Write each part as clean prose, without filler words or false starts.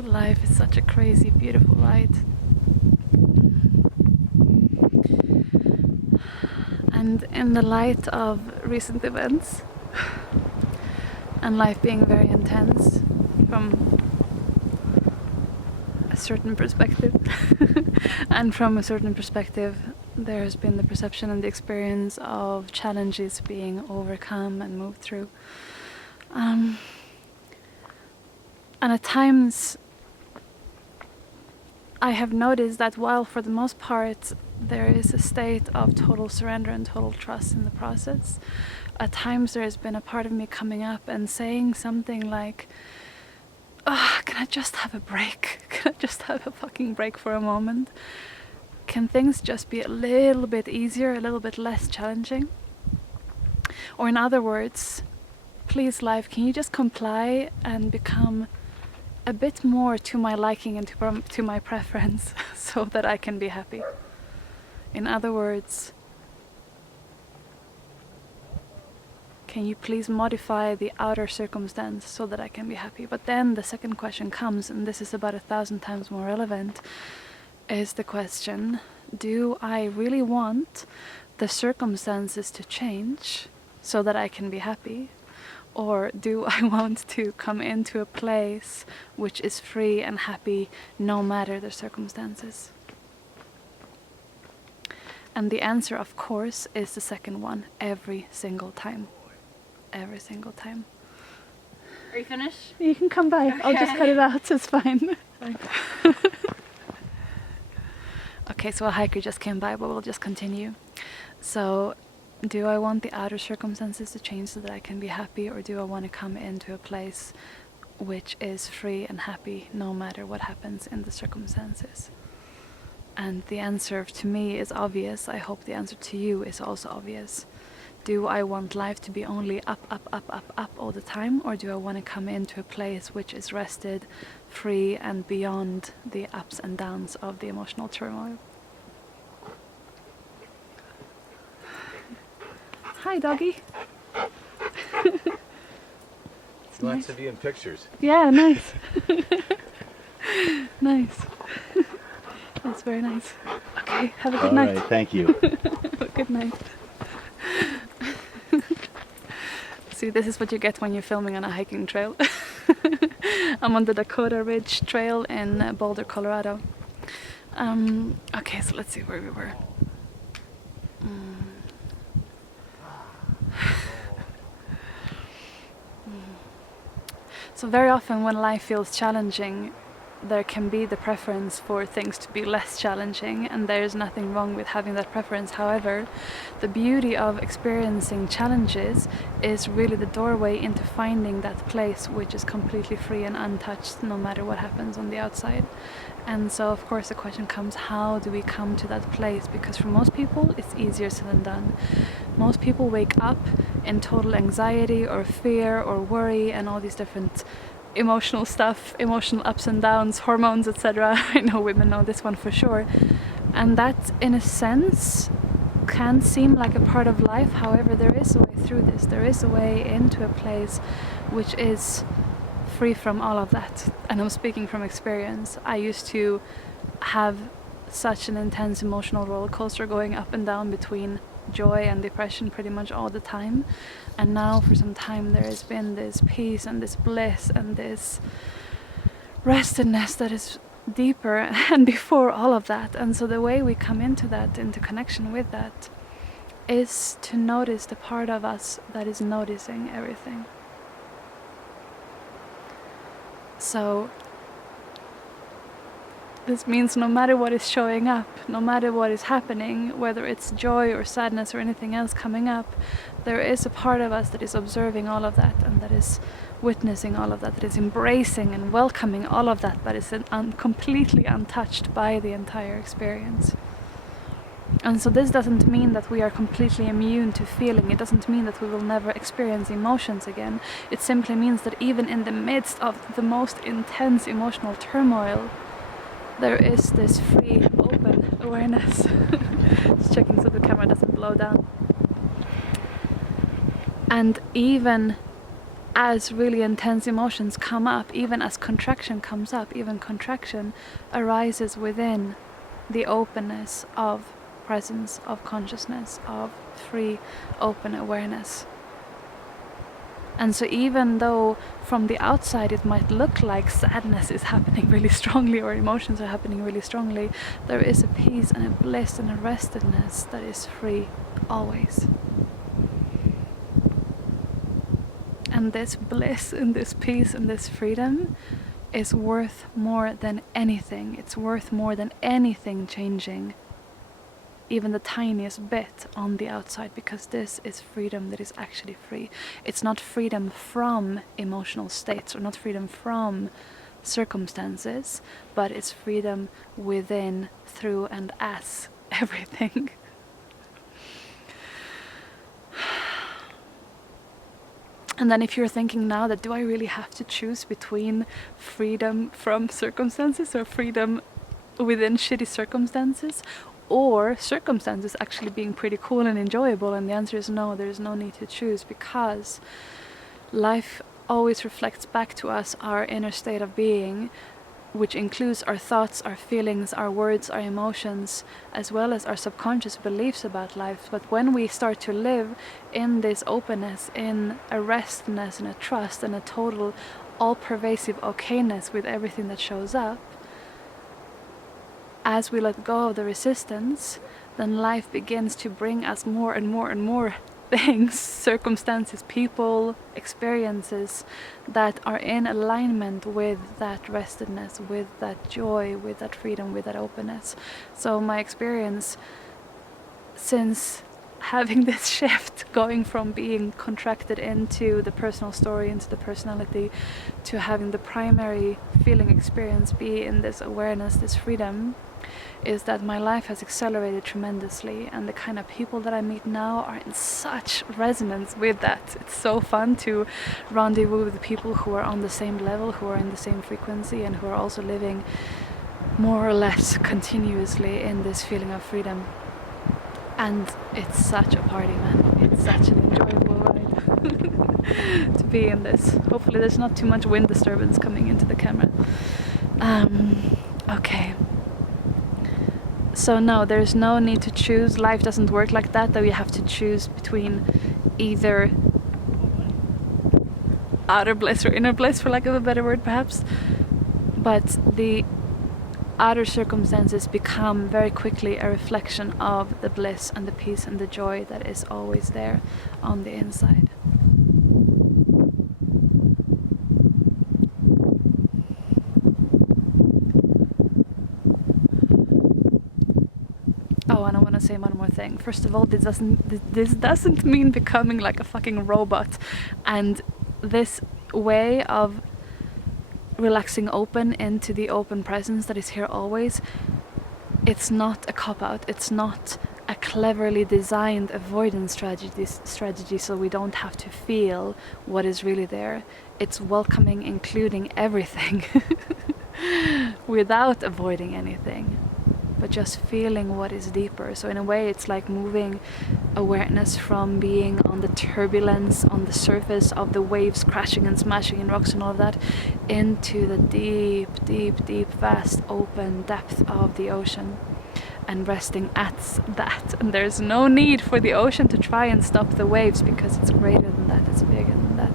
So life is such a crazy, beautiful ride. And in the light of recent events and life being very intense from a certain perspective and from a certain perspective there has been the perception and the experience of challenges being overcome and moved through. And at times I have noticed that while for the most part there is a state of total surrender and total trust in the process, at times there has been a part of me coming up and saying something like, oh, can I just have a break? Can I just have a fucking break for a moment? Can things just be a little bit easier, a little bit less challenging? Or in other words, please life, can you just comply and become a bit more to my liking and to my preference so that I can be happy? In other words, can you please modify the outer circumstance so that I can be happy? But then the second question comes, and this is about 1,000 times more relevant, is the question, do I really want the circumstances to change so that I can be happy? Or do I want to come into a place which is free and happy no matter the circumstances? And the answer, of course, is the second one, every single time. Every single time. Are you finished? You can come by. Okay. I'll just cut it out, it's fine. Okay, so a hiker just came by, but we'll just continue. So, do I want the outer circumstances to change so that I can be happy, or do I want to come into a place which is free and happy no matter what happens in the circumstances? And the answer to me is obvious. I hope the answer to you is also obvious. Do I want life to be only up, up, up, up, up all the time, or do I want to come into a place which is rested, free, and beyond the ups and downs of the emotional turmoil? Hi, doggy. He likes to be in pictures. Yeah, nice. Nice. That's very nice. Okay, have a good night. All right, thank you. Have a good night. See, this is what you get when you're filming on a hiking trail. I'm on the Dakota Ridge Trail in Boulder, Colorado. Okay, so let's see where we were. So very often when life feels challenging, there can be the preference for things to be less challenging, and there's nothing wrong with having that preference. However, the beauty of experiencing challenges is really the doorway into finding that place which is completely free and untouched no matter what happens on the outside. And so of course the question comes, how do we come to that place? Because for most people it's easier said than done. Most people wake up in total anxiety or fear or worry and all these different emotional stuff, emotional ups and downs, hormones, etc. I know women know this one for sure. And that, in a sense, can seem like a part of life. However, there is a way through this. There is a way into a place which is free from all of that. And I'm speaking from experience. I used to have such an intense emotional roller coaster going up and down between joy and depression pretty much all the time, and now for some time there has been this peace and this bliss and this restedness that is deeper and before all of that. And so the way we come into that, into connection with that, is to notice the part of us that is noticing everything. So this means no matter what is showing up, no matter what is happening, whether it's joy or sadness or anything else coming up, there is a part of us that is observing all of that and that is witnessing all of that, that is embracing and welcoming all of that, but is completely untouched by the entire experience. And so this doesn't mean that we are completely immune to feeling. It doesn't mean that we will never experience emotions again. It simply means that even in the midst of the most intense emotional turmoil, there is this free, open awareness. Just checking so the camera doesn't blow down. And even as really intense emotions come up, even as contraction comes up, even contraction arises within the openness of presence, of consciousness, of free, open awareness. And so even though from the outside it might look like sadness is happening really strongly or emotions are happening really strongly, there is a peace and a bliss and a restedness that is free always. And this bliss and this peace and this freedom is worth more than anything. It's worth more than anything changing, even the tiniest bit on the outside, because this is freedom that is actually free. It's not freedom from emotional states or not freedom from circumstances, but it's freedom within, through, and as everything. And then if you're thinking now that do I really have to choose between freedom from circumstances or freedom within shitty circumstances, or circumstances actually being pretty cool and enjoyable, and the answer is no, there's no need to choose, because life always reflects back to us our inner state of being, which includes our thoughts, our feelings, our words, our emotions, as well as our subconscious beliefs about life. But when we start to live in this openness, in a restness and a trust and a total all-pervasive okayness with everything that shows up, as we let go of the resistance, then life begins to bring us more and more and more things, circumstances, people, experiences that are in alignment with that restedness, with that joy, with that freedom, with that openness. So my experience since having this shift, going from being contracted into the personal story, into the personality, to having the primary feeling experience be in this awareness, this freedom, is that my life has accelerated tremendously, and the kind of people that I meet now are in such resonance with that. It's so fun to rendezvous with people who are on the same level, who are in the same frequency, and who are also living more or less continuously in this feeling of freedom. And it's such a party, man. It's such an enjoyable ride to be in this. Hopefully there's not too much wind disturbance coming into the camera. Okay. So no, there's no need to choose. Life doesn't work like that you have to choose between either outer bliss or inner bliss, for lack of a better word perhaps. But the outer circumstances become very quickly a reflection of the bliss and the peace and the joy that is always there on the inside. Oh, and I want to say one more thing. First of all, this doesn't mean becoming like a fucking robot. And this way of relaxing open into the open presence that is here always, it's not a cop-out. It's not a cleverly designed avoidance strategy so we don't have to feel what is really there. It's welcoming, including everything without avoiding anything, but just feeling what is deeper. So in a way it's like moving awareness from being on the turbulence, on the surface of the waves crashing and smashing in rocks and all of that, into the deep, deep, deep, vast, open depth of the ocean, and resting at that. And there's no need for the ocean to try and stop the waves, because it's greater than that, it's bigger than that.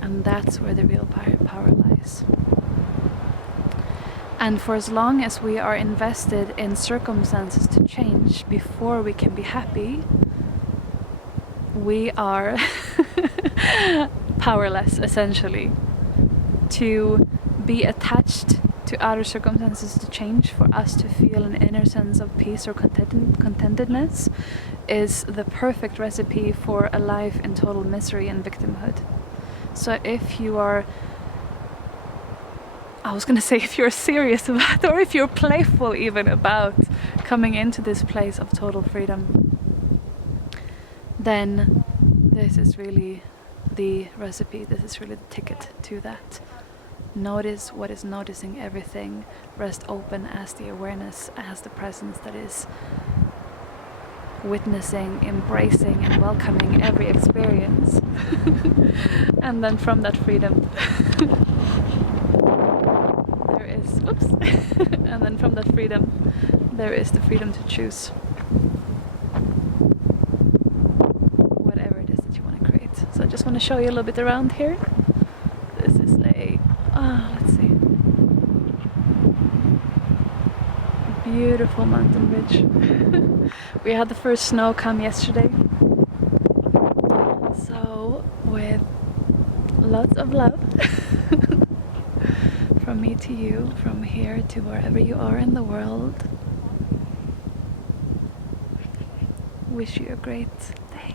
And that's where the real power lies. And for as long as we are invested in circumstances to change before we can be happy, we are powerless, essentially. To be attached to outer circumstances to change, for us to feel an inner sense of peace or contentedness, is the perfect recipe for a life in total misery and victimhood. So if you are, I was gonna say if you're serious about, or if you're playful even about coming into this place of total freedom, then this is really the recipe, this is really the ticket to that. Notice what is noticing everything, rest open as the awareness, as the presence that is witnessing, embracing and welcoming every experience. And then from that freedom there is, and then from that freedom there is the freedom to choose whatever it is that you want to create. So I just want to show you a little bit around here. This is let's see, beautiful mountain ridge. We had the first snow come yesterday. So with lots of love from me to you, from here to wherever you are in the world. Wish you a great day.